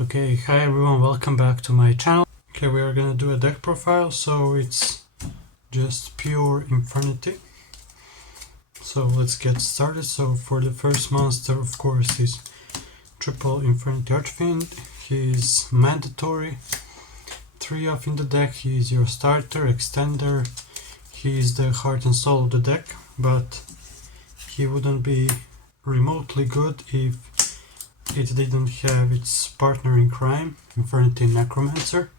Okay, hi everyone, welcome back to my channel. Okay, we are gonna do a deck profile, so it's just pure Infernity. So let's get started. So for the first monster, of course, is triple Infernity Archfiend. He is mandatory. 3 off in the deck. He is your starter, extender. He is the heart and soul of the deck, but he wouldn't be remotely good if it didn't have its partner in crime, Infernity Necromancer.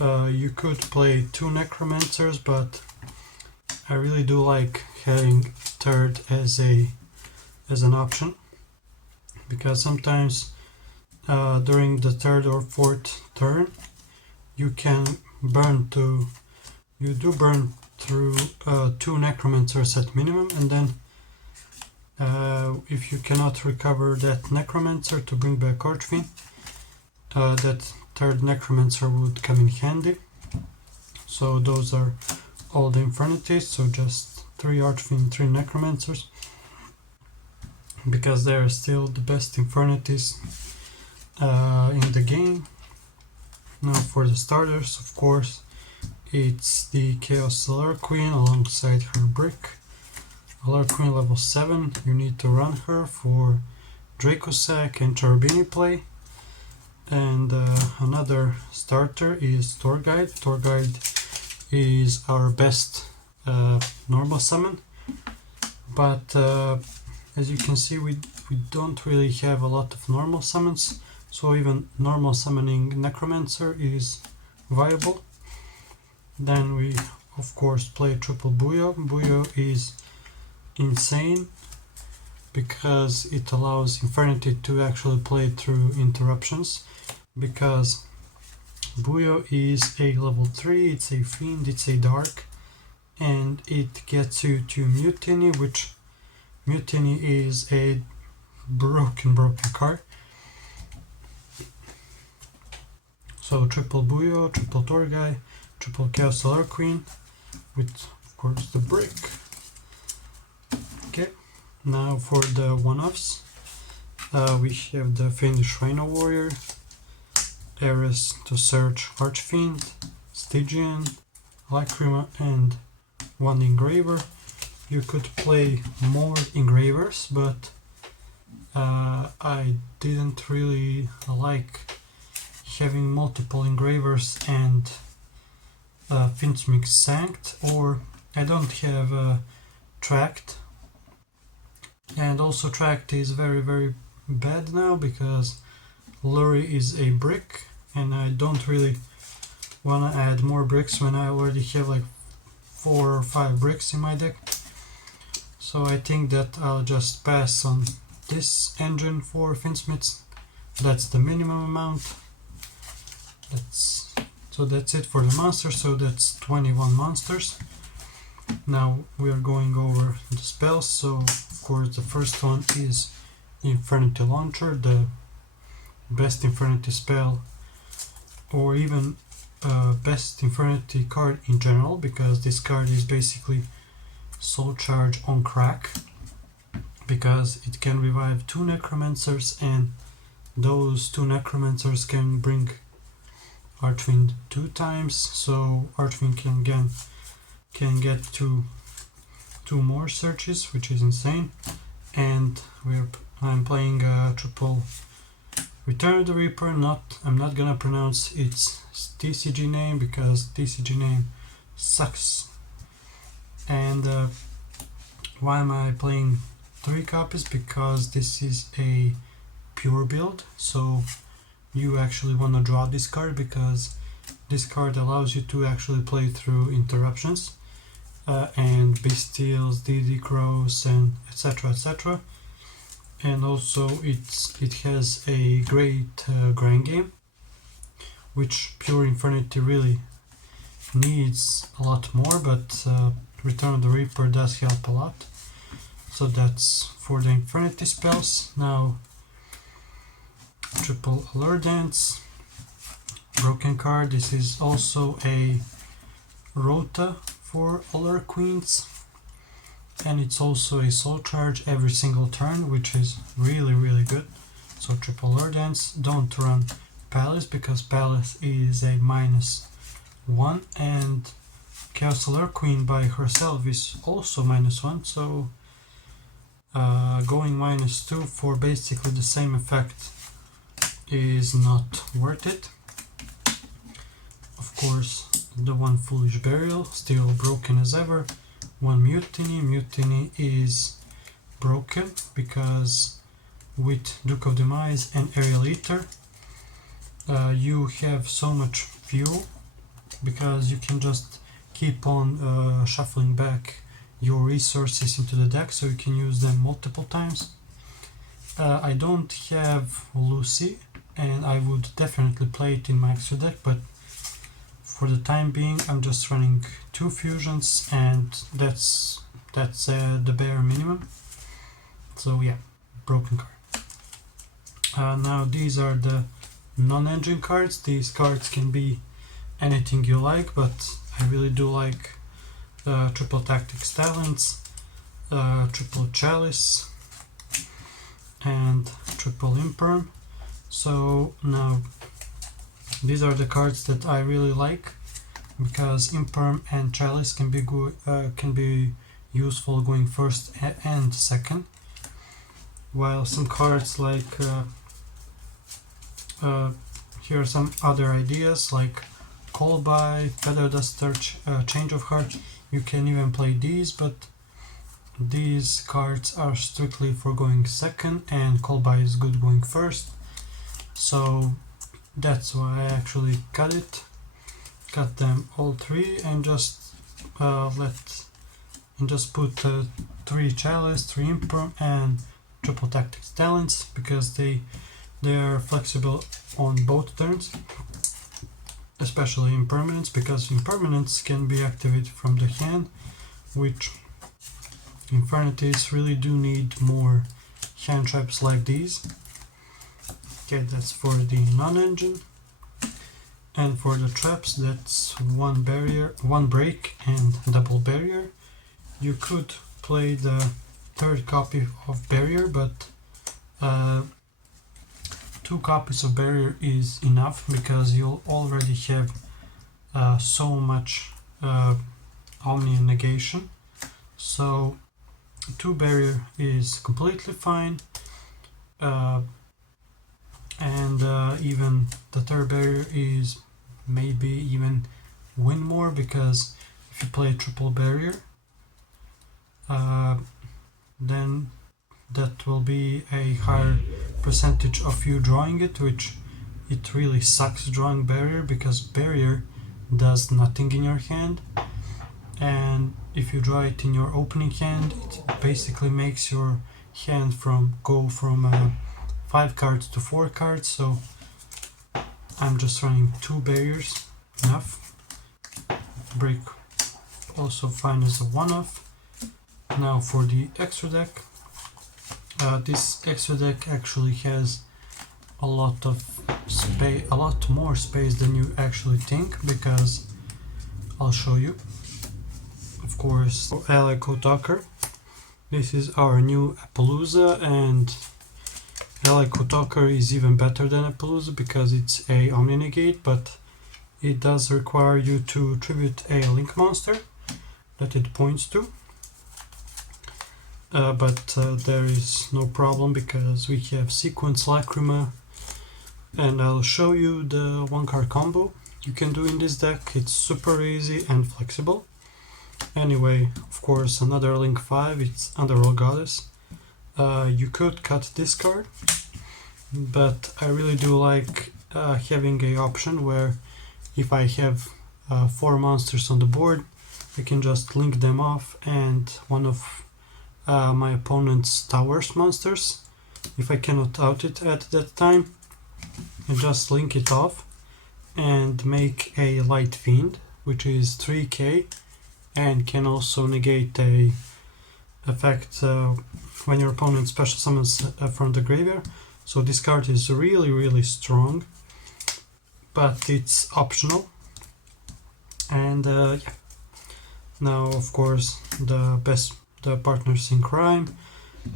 You could play 2 Necromancers, but I really do like having third as an option, because sometimes during the third or fourth turn you burn through 2 Necromancers at minimum, and then if you cannot recover that Necromancer to bring back Archfiend, that third Necromancer would come in handy. So those are all the Infernities, so just 3 Archfiend, 3 Necromancers, because they are still the best Infernities in the game. Now for the starters, of course, it's the Chaos Allure Queen alongside her brick. Allure Queen level 7, you need to run her for Dracosac and Charbini play. And another starter is Torguide. Torguide is our best normal summon, but as you can see, we don't really have a lot of normal summons, so even normal summoning Necromancer is viable. Then we of course play triple Buyo. Buyo is insane because it allows Infernity to actually play through interruptions, because Buyo is a level 3, it's a fiend, it's a dark, and it gets you to Mutiny, which Mutiny is a broken card. So triple Buyo, triple Torgai, triple Chaos Allure Queen, with of course the brick. Okay, now for the one-offs, we have the Fiendish Rhino Warrior, Ares to search Archfiend, Stygian, Lacrima, and 1 Engraver. You could play more Engravers, but I didn't really like having multiple Engravers and Finchmix Sanct, or I don't have Tract. And also Tract is very bad now because Luri is a brick, and I don't really want to add more bricks when I already have like 4 or 5 bricks in my deck. So I think that I'll just pass on this engine for Finsmiths. That's the minimum amount. So that's it for the monsters, so that's 21 monsters. Now we are going over the spells. So of course the first one is Infernity Launcher, the best Infernity spell, or even best Infernity card in general, because this card is basically Soul Charge on crack, because it can revive 2 Necromancers, and those 2 Necromancers can bring Archfiend 2 times, so Archfiend can get 2 more searches, which is insane. And I'm playing triple Return of the Reaper. I'm not gonna pronounce its TCG name because TCG name sucks. And why am I playing 3 copies? Because this is a pure build, so you actually want to draw this card, because this card allows you to actually play through interruptions and Bestials, DD Crows, and etc. And also it has a great grind game, which pure Infernity really needs a lot more, but Return of the Reaper does help a lot. So that's for the Infernity spells. Now triple Allure Dance, broken card. This is also a Rota for Allure Queens, and it's also a Soul Charge every single turn, which is really good. So triple Lord Dance. Don't run Palace because Palace is a -1, and Chaos Alert Queen by herself is also -1, so going -2 for basically the same effect is not worth it. Of course, the one Foolish Burial, still broken as ever. One Mutiny. Mutiny is broken because with Duke of Demise and Aerial Ether you have so much fuel because you can just keep on shuffling back your resources into the deck so you can use them multiple times. I don't have Lucy and I would definitely play it in my extra deck, but for the time being I'm just running 2 fusions and that's the bare minimum. So yeah, broken card. Now these are the non-engine cards. These cards can be anything you like, but I really do like Triple Tactics Talents, Triple Chalice, and Triple Imperm. So now these are the cards that I really like because Imperm and Chalice can be useful going first and second, while some cards like here are some other ideas like Call By, Feather Duster, Change of Heart. You can even play these, but these cards are strictly for going second and Call By is good going first. So that's why I actually cut them all 3 and just put 3 Chalice, 3 Imperm and Triple Tactics Talents because they are flexible on both turns, especially Impermanence, because Impermanence can be activated from the hand, which Infernities really do need more hand traps like these. Okay, that's for the non-engine. And for the traps, that's 1 barrier, 1 break and double barrier. You could play the 3rd copy of barrier, but 2 copies of barrier is enough because you'll already have so much Omni negation. So 2 barrier is completely fine, and even the 3rd barrier is maybe even win more because if you play triple barrier, then that will be a higher percentage of you drawing it, which it really sucks drawing barrier because barrier does nothing in your hand, and if you draw it in your opening hand it basically makes your hand go from 5 cards to 4 cards. So I'm just running 2 barriers, enough. Break also fine as a one-off. Now for the extra deck, this extra deck actually has a lot more space than you actually think, because I'll show you. Of course, Ally Kotaker. This is our new Appaloosa, and Ally Kotaker is even better than Appaloosa because it's a Omni Negate, but it does require you to tribute a link monster that it points to. But there is no problem because we have Sequence Lacrima, and I'll show you the 1-card combo you can do in this deck. It's super easy and flexible. Anyway, of course, another Link 5, it's Underworld Goddess. You could cut this card, but I really do like having a option where if I have 4 monsters on the board, I can just link them off, and one of my opponent's towers monsters, if I cannot out it at that time, I just link it off and make a Light Fiend, which is 3k and can also negate a effect when your opponent special summons from the graveyard. So this card is really strong, but it's optional. And yeah. Now of course the partners in crime,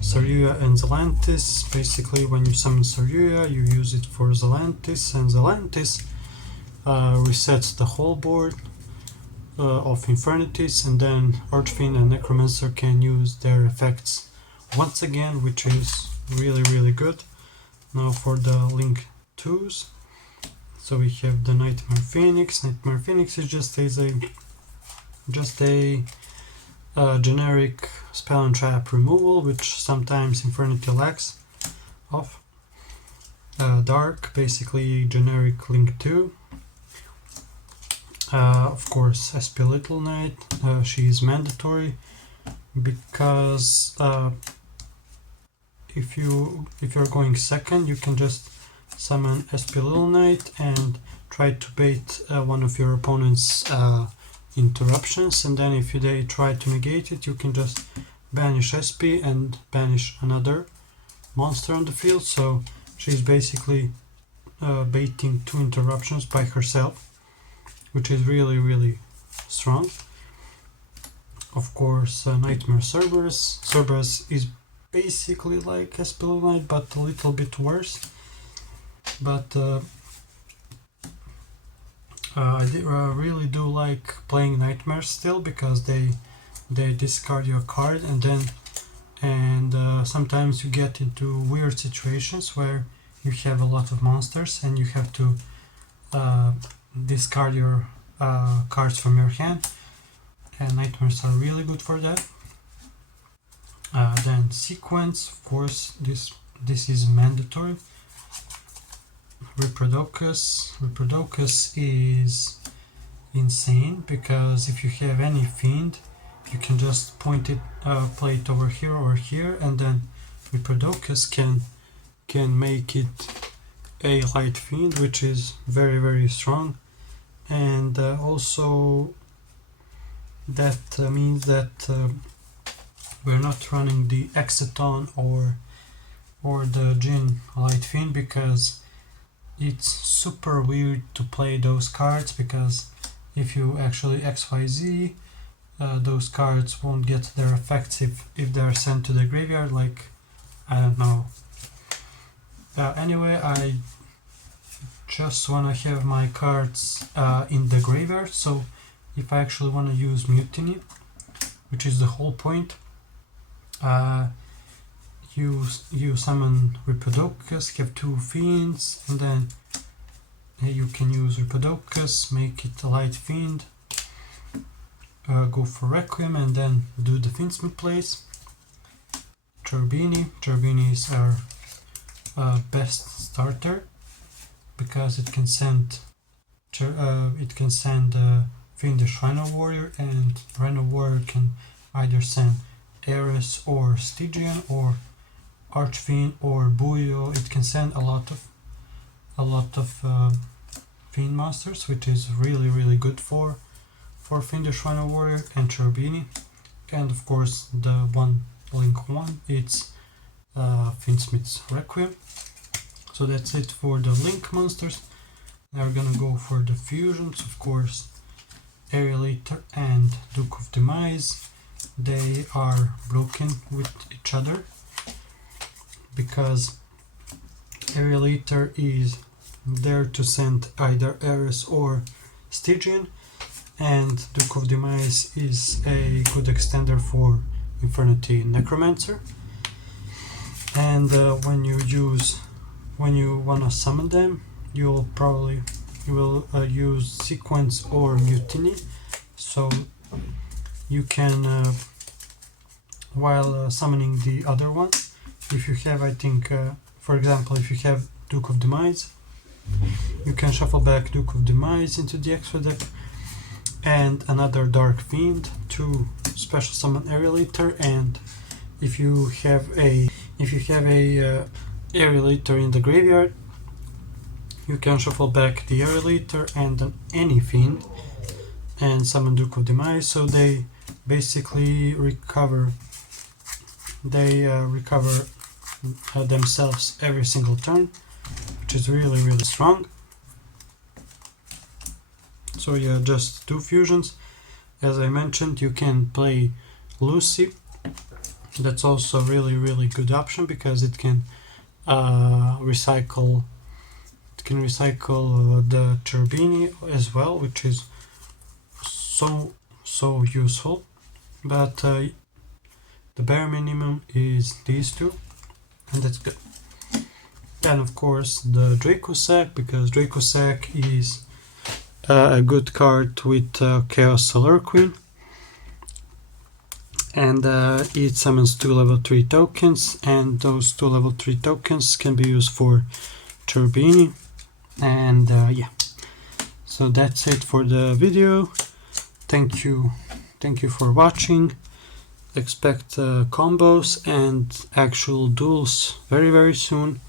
Saryuya and Zelantis. Basically, when you summon Saryuya, you use it for Zelantis, and Zelantis resets the whole board of Infernities, and then Archfiend and Necromancer can use their effects once again, which is really good. Now for the Link 2s. So we have the Nightmare Phoenix. Nightmare Phoenix is just a generic spell and trap removal, which sometimes Infernity lacks of. Dark, basically generic Link 2. Of course, SP Little Knight. She is mandatory because if you're going second, you can just summon SP Little Knight and try to bait one of your opponent's interruptions, and then if they try to negate it, you can just banish SP and banish another monster on the field. So she's basically baiting 2 interruptions by herself, which is really strong. Of course, Nightmare Cerberus. Cerberus is basically like SP Little Knight, but a little bit worse. But I really do like playing Nightmares still, because they discard your card, and sometimes you get into weird situations where you have a lot of monsters and you have to discard your cards from your hand, and Nightmares are really good for that. Then Sequence, of course, this is mandatory. Reprodocus is insane, because if you have any fiend, you can just point it, play it over here or here, and then Reprodocus can make it a light fiend, which is very strong. And also that means that we're not running the Exciton or the Jin light fiend, because it's super weird to play those cards, because if you actually XYZ, those cards won't get their effects if they're sent to the graveyard, like, I don't know. Anyway, I just want to have my cards in the graveyard, so if I actually want to use Mutiny, which is the whole point, you summon Reprodocus, have 2 fiends, and then you can use Reprodocus, make it a light fiend, go for Requiem, and then do the Fiendsmith plays. Cherubini is our best starter, because it can send Fiendish Rhino Warrior, and Rhino Warrior can either send Ares or Stygian or Archfiend or Buyo. It can send a lot of Fiend monsters, which is really good for Fiendish Rhino Warrior and Cherubini. And of course the Link 1, it's Fiendsmith's Requiem. So that's it for the Link monsters. Now we're gonna go for the fusions. Of course, Aerial Eater and Duke of Demise. They are broken with each other, because Aerial Eater is there to send either Ares or Stygian, and Duke of Demise is a good extender for Infernity Necromancer. And when you wanna summon them, you will use Sequence or Mutiny, so you can while summoning the other one, if you have, I think, for example, if you have Duke of Demise, you can shuffle back Duke of Demise into the extra deck and another Dark Fiend to special summon Aerial Eater. And if you have a Aerial Eater in the graveyard, you can shuffle back the Aerial Eater and any Fiend and summon Duke of Demise. So they basically recover themselves every single turn, which is really strong. So yeah, just 2 fusions. As I mentioned, you can play Lucy, That's also a really good option because it can recycle. It can recycle the turbine as well, which is so useful. But the bare minimum is these two, and that's good. Then of course the Draco Sack, because Draco Sack is a good card with Chaos Solar Queen, and it summons 2 level 3 tokens, and those 2 level 3 tokens can be used for Turbini. And yeah, so that's it for the video. Thank you for watching. Expect combos and actual duels very soon.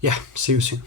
Yeah, see you soon.